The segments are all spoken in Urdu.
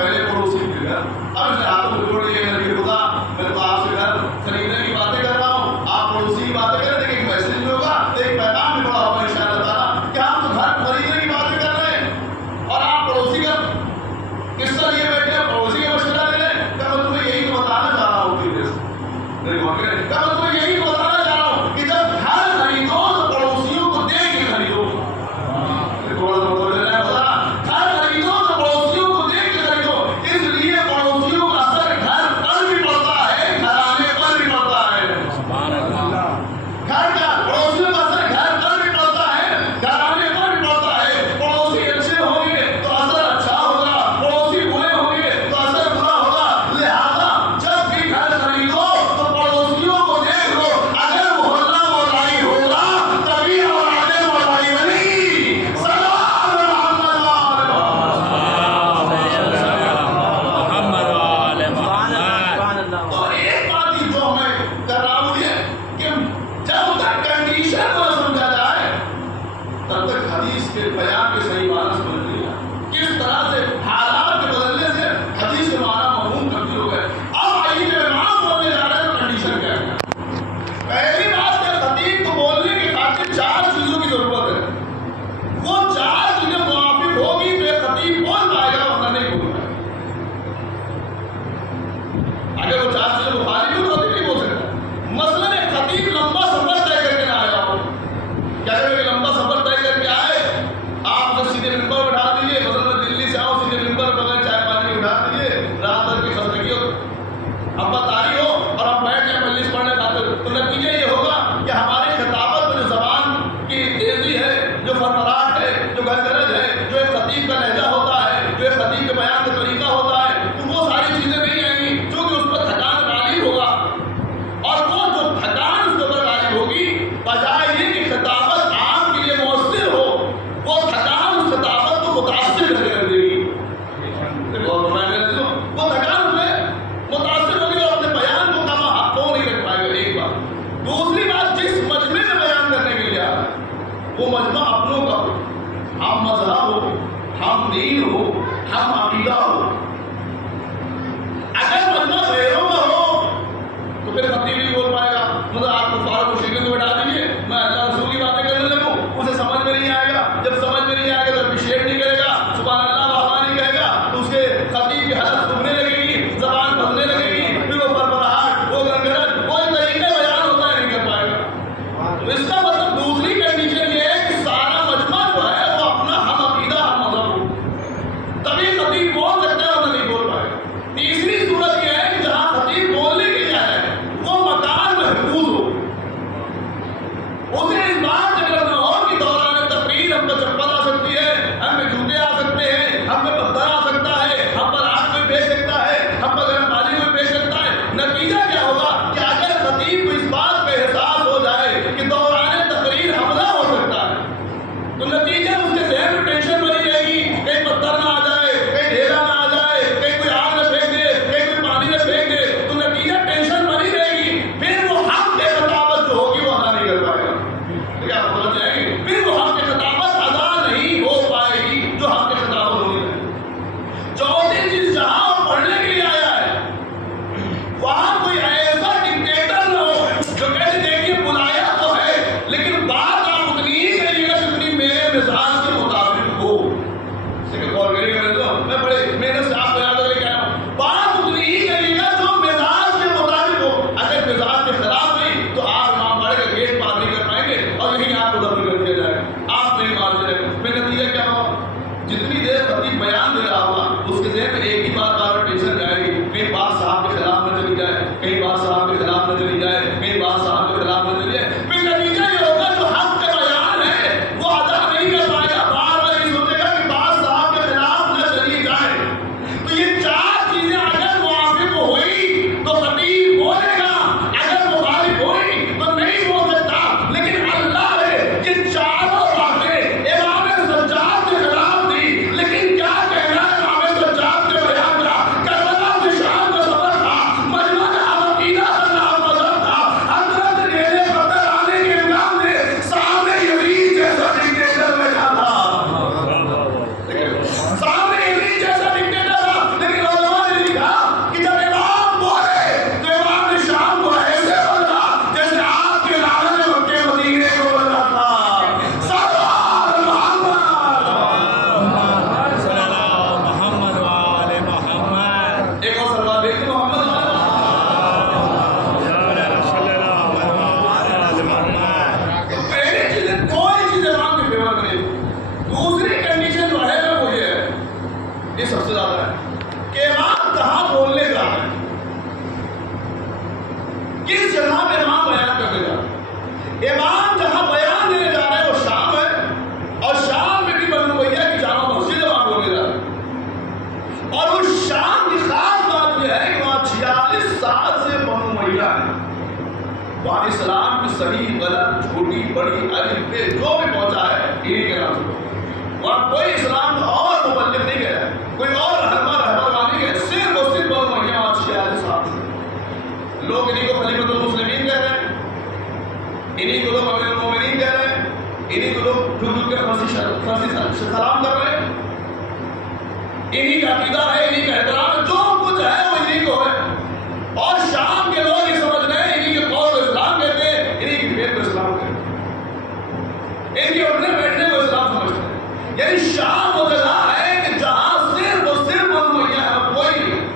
پہلے پڑوسی کے گھر، اب اس نے ہاتھوں کو جوڑ لیے نبی خدا میں تو آپ سے گھر خریدنے کی باتیں کر رہا ہوں، آپ پڑوسی کی باتیں کر رہے ہیں، ایک میسج بھی ہوگا، ایک پیغام بھی بڑا ہوگا انشاءاللہ تعالیٰ کہ ہم تو گھر خریدنے کی باتیں کر رہے ہیں اور آپ پڑوسی کا قصہ لیے بیٹھے ہیں، پڑوسی کا مشورہ لے رہے ہیں۔ کہ میں تمہیں یہی تو بتانا چاہ رہا ہوں کہ میں تمہیں یہی تو بتانا چاہ رہا ہوں کہ جب گھر خریدو تو پڑوسیوں کو دیکھ کے خریدو۔ تبھی خطیب بول سکتا رہا ہے کہ امام کہاں بولنے جا رہے ہیں، کس جگہ پہ امام بیان کرنے جا رہے ہیں۔ امام جہاں بیان دینے جا رہے ہیں وہ شام ہے، اور شام میں بھی بنو امیہ کی جامع مسجد وہاں بولنے جا رہے ہیں، اور اس شام کی خاص بات یہ ہے کہ وہاں 46 سال سے بنو امیہ ہے، وہاں اسلام کی صحیح غلط چھوٹی بڑی الف بے جو بھی پہنچا ہے انہی کے نام سے، وہاں کوئی اسلام کا اور مبلغ نہیں گیا، کوئی اور رہبر نہیں گیا، صرف اور صرف بنو امیہ وہاں 46 سال سے۔ لوگ انہی کو خلیفۃ المسلمین کہہ رہے ہیں، انہی کو لوگ امیر المومنین کہہ رہے ہیں، انہی کو لوگ جھوٹ کے فرسی سلام کر رہے ہیں، انہی کا عقیدہ ہے، انہی کا احترام ہے، جو کچھ ہے وہ انہی کو ہے، اور شام کے لوگ یہ سمجھ رہے ہیں انہی کے قول کو اسلام کہتے ہیں، انہی کی فیت کو اسلام کہتے ہیں، ان کے اٹھنے بیٹھنے کو اسلام سمجھتے ہیں۔ یعنی شام وہ جگہ ہے کہ جہاں صرف اور صرف بنو امیہ ہے اور کوئی نہیں،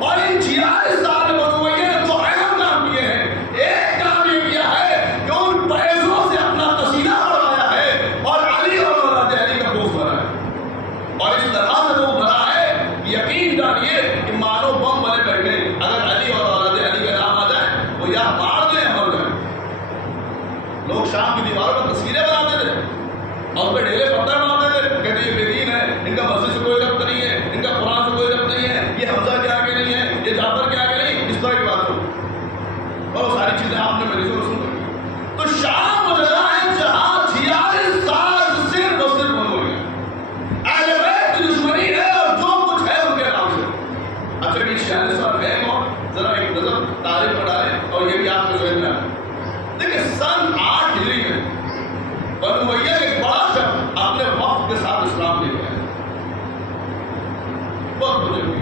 اور ان 46 سال بنو امیہ نے دو اہم کام کیے ہیں۔ ایک کام یہ کیا ہے کہ ان پیسوں سے اپنا قصیدہ بڑھایا ہے اور علی اور اولاد علی کا دوست بنا ہے، اور اس طرح سے وہ بنا ہے یقین جانیے کہ مانو بم بنے بیٹھے، اگر علی اور اولاد علی کا نام آ جائے وہ یا مار دیں یا مر جائیں۔ لوگ شام کی دیواروں پر تصویریں بناتے تھے اور پہ ڈھیلے پتھر مارتے تھے، کہتے یہ بے دین ہے، ان کا مسجد سے کوئی ربط نہیں ہے، ان کا قرآن سے کوئی ربط نہیں ہے، یہ حمزہ کے آگے نہیں ہے، یہ جعفر کے آگے نہیں، اس طرح کی بات ہو، اور وہ ساری چیزیں آپ نے مجلسوں میں سن رہی۔ تو شام وہ جگہ ہے جہاں 46 سال سے صرف اور صرف بنو امیہ اہل بیت کی دشمنی ہے اور جو کچھ ہے ان کے نام سے۔ اچھا یہ 46 سال ہے کون؟ ذرا ایک نظر تاریخ پر ڈالیں اور یہ بھی آپ کے ذہن میں آئے۔ دیکھیں سن 8 ہجری میں بنو امیہ کے ایک بڑا شخص اپنے وقت کے ساتھ اسلام لے کے آئے، بہت بڑے ہوئی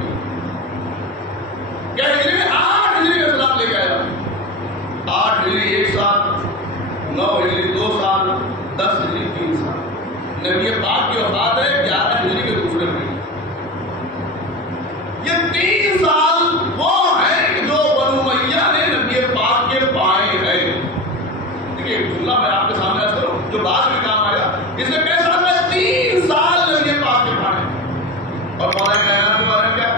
کیا ہجری میں 8 ہجری میں اسلام لے کے آیا، 8 ہجری 1 سال، 9 ہجری 2 سال، 10 ہجری 3 سال، نبی پاک کی وفات ہے 11 ہجری کے دوسرے مہینے۔ یہ 3 سال وہ ہیں کہ جو بنو امیہ نے نبی پاک کے پائے ہیں۔ دیکھیے ایک جملہ میں آپ کے سامنے عرض کروں جو بعد میں کام آئے گا، اس نے کئی سال میں 3 سال نبی پاک کے پائے، اور مولا کائنات کے بارے میں کیا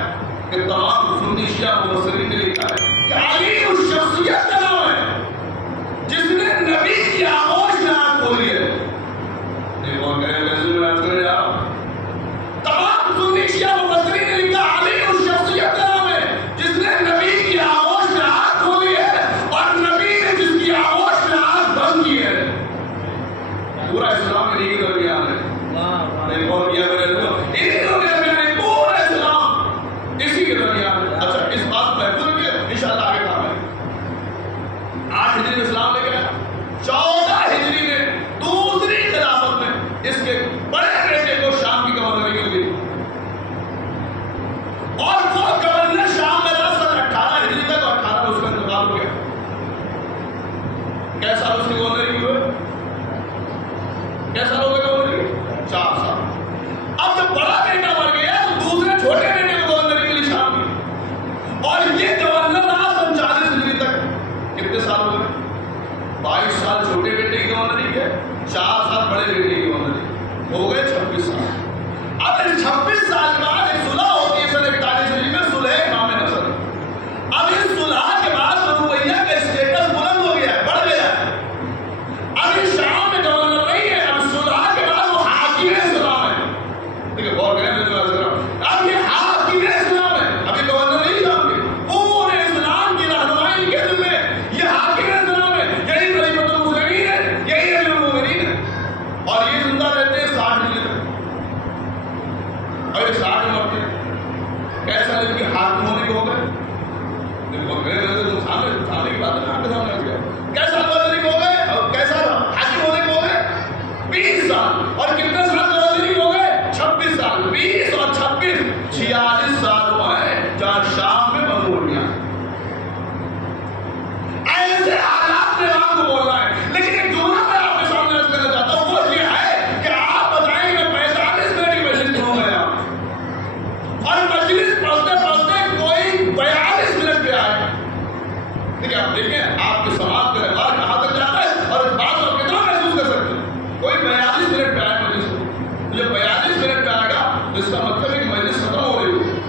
کہ تمام سنی شیعہ مبصرین نے لکھا ہے کہ علی اس شخصیت کا نام ہے جس نے نبی کی آغوش میں آنکھ کھولی ہے۔ ایک اور کہنے لازم میں آج کرے آپ تمام سنی شیعہ مبصرین نے لکھا علی اس شخصیت کا نام ہے جس نے نبی کی آغوش میں آنکھ کھولی ہے اور نبی نے جس کی آغوش میں آنکھ بند کی ہے۔ پورا اسلام انہی کے درمیان ہے، ایک اور کیا میرے لوگ انہی کے درمیان ہے، پورا اسلام اسی کے درمیان ہے۔ اچھا اس بات محفوظ رکھیے انشاءاللہ آگے کام ہے۔ 8 ہجری میں اسلام لے گیا، 14 ہجری میں دوسری خلافت میں اس کے بڑے بیٹے کو شام کی گورنری مل گئی، اور وہ گورنر شام میں رہا سن 18 ہجری تک، اور 18 میں اس کا انتقال ہو گیا۔ کیسا سال اس کی گورنری کی ہوئے؟ کیسا ہو گیا گورنری؟ 4 سال۔ اب جب بڑا بیٹا مر گیا تو دوسرے چھوٹے بیٹے کو گورنری ملی شام کی، اور یہ گورنر رہا سن 40 ہجری تک۔ کتنے سال ہو گئے؟ 22 سال چھوٹے بیٹے کی گورنری کے، 4 سال بڑے بیٹے کی گورنری، ہو گئے 26 سال۔ اب اس 26 سال بعد ایک صلح ہوتی ہے سن 41 ہجری میں، صلح امام نصر۔ اب اس صلح کے بعد بنو امیہ کا اسٹیٹس بلند ہو گیا ہے، بڑھ گیا ہے۔ اب اس شام میں گورنر نہیں ہے، اب صلح کے بعد وہ حاکم اسلام ہے۔ دیکھیں غور کریں میں جو عرض کر رہا ہوں، اب یہ حاکم اسلام ہے، اب یہ گورنر نہیں شام کے، پورے اسلام کی رہنمائی کے ذمہ یہ حاکم اسلام ہے، یہی خلیفۃ المسلمین ہے، یہی امیر المومنین ہے، اور یہ زندہ رہتے ہیں 60 ہجری تک، اور یہ 60 میں مرتے ہیں۔ کیسا ان کے حاکم ہونے کو ہو گئے؟ دیکھو میرے تم سامنے کی بات ہے، آپ کے سامنے آ گیا کیسا گورنری ہو گئے اور کیسا حاکم ہونے کو ہو گئے؟ 20 سال۔ اور کتنے سال گورنری ہو گئے؟ 26 سال۔ 20 اور 26 46 سال ہوا ہے جہاں شام میں بنو امیہ۔ ایسے حالات میں آپ کو بولنا ہے، لیکن ایک جملہ میں آپ کے سامنے عرض کرنا چاہتا ہوں، وہ یہ ہے کہ آپ بتائیں کہ 45 منٹ کی مجلس کیوں گئے آپ، اور مجلس پڑھتے پڑھتے کوئی 42 منٹ پہ آئے۔ دیکھیں آپ دیکھیں آپ کے سماج کا رواج کہاں تک جاتا ہے اور اس بات کو کتنا محسوس کر سکتے ہیں۔ کوئی 42 منٹ پہ آئے مجلس، جو 42 منٹ پہ آئے گا تو اس کا مطلب ہے کہ مجلس ختم ہو رہی ہوگی۔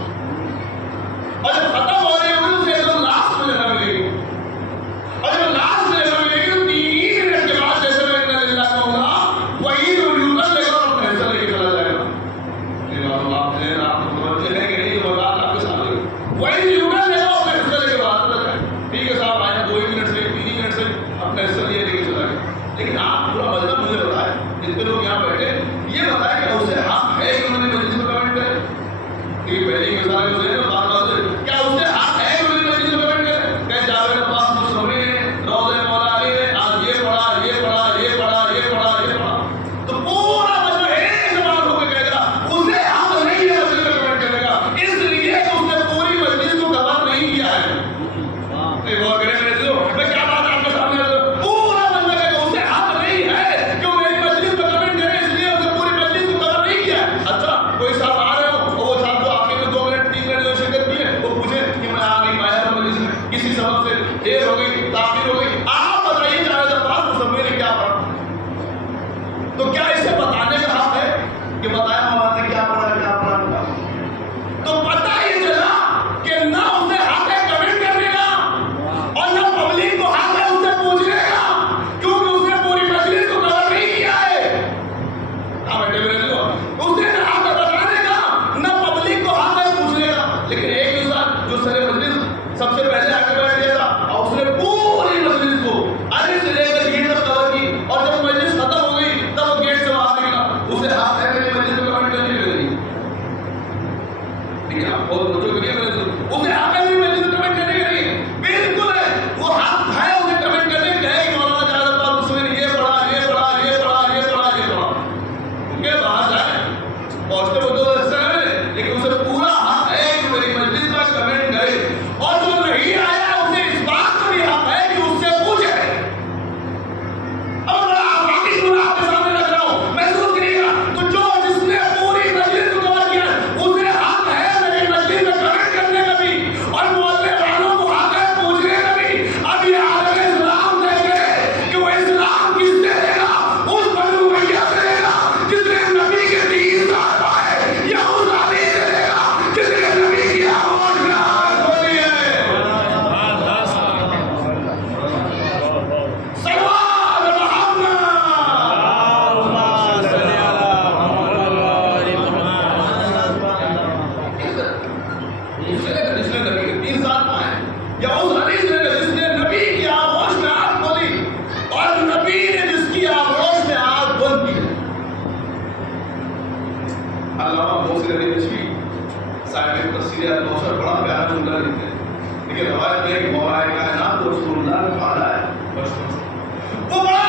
لیکن آپ بہت بچوں کے لیے اسے حق ہے میں اسے کمنٹ کرنے کا نہیں، بالکل ہے وہ حق ہے اسے کمنٹ کرنے کا ہے کہ مولانا جاوید عباس اس نے یہ پڑھا یہ پڑھا یہ پڑھا یہ پڑھا یہ پڑھا، ان کے باہر جائیں پہنچتے وہ تو حصہ ہے، لیکن اسے پورا حق ہے کہ میری مجلس میں کمنٹ کرے، اور جو نہیں آیا اسے اس بات کا بھی حق ہے کہ اس سے پوچھے۔ اب میں آپ کے سامنے رکھ رہا ہوں، محسوس کریے گا تو جو جس نے پوری مجلس کو کور کیا اسے حق ہے میری مجلس میں کمنٹ کرنے کا بھی، اور محلے والوں کو حق ہے پوچھنے کا بھی۔ اب یہ عالم اسلام دیکھ گئے کہ وہ اسلام کس سے دے گا، اس بنو امیہ سے دے گا جس نے نبی کے 3 سال پائے، یا اس علی سے دے گا جس نے نبی کی آواز میں آواز بولی ہے۔ صلوات محمد۔ جس نے نبی کے 3 سال پائے، یا اس علی سے دے گا جس نے نبی کی آغوش میں آگ بولی، اور نبی نے جس کی آغوش میں آگ بند کی۔ علامہ محسن علی نشوی صاحب تفسیر الکوثر بڑا پیارا جملہ لکھتے ہیں، لیکن روایت میں ایک مولا کائنات رسول اللہ نے پڑھا ہے، وہ بڑا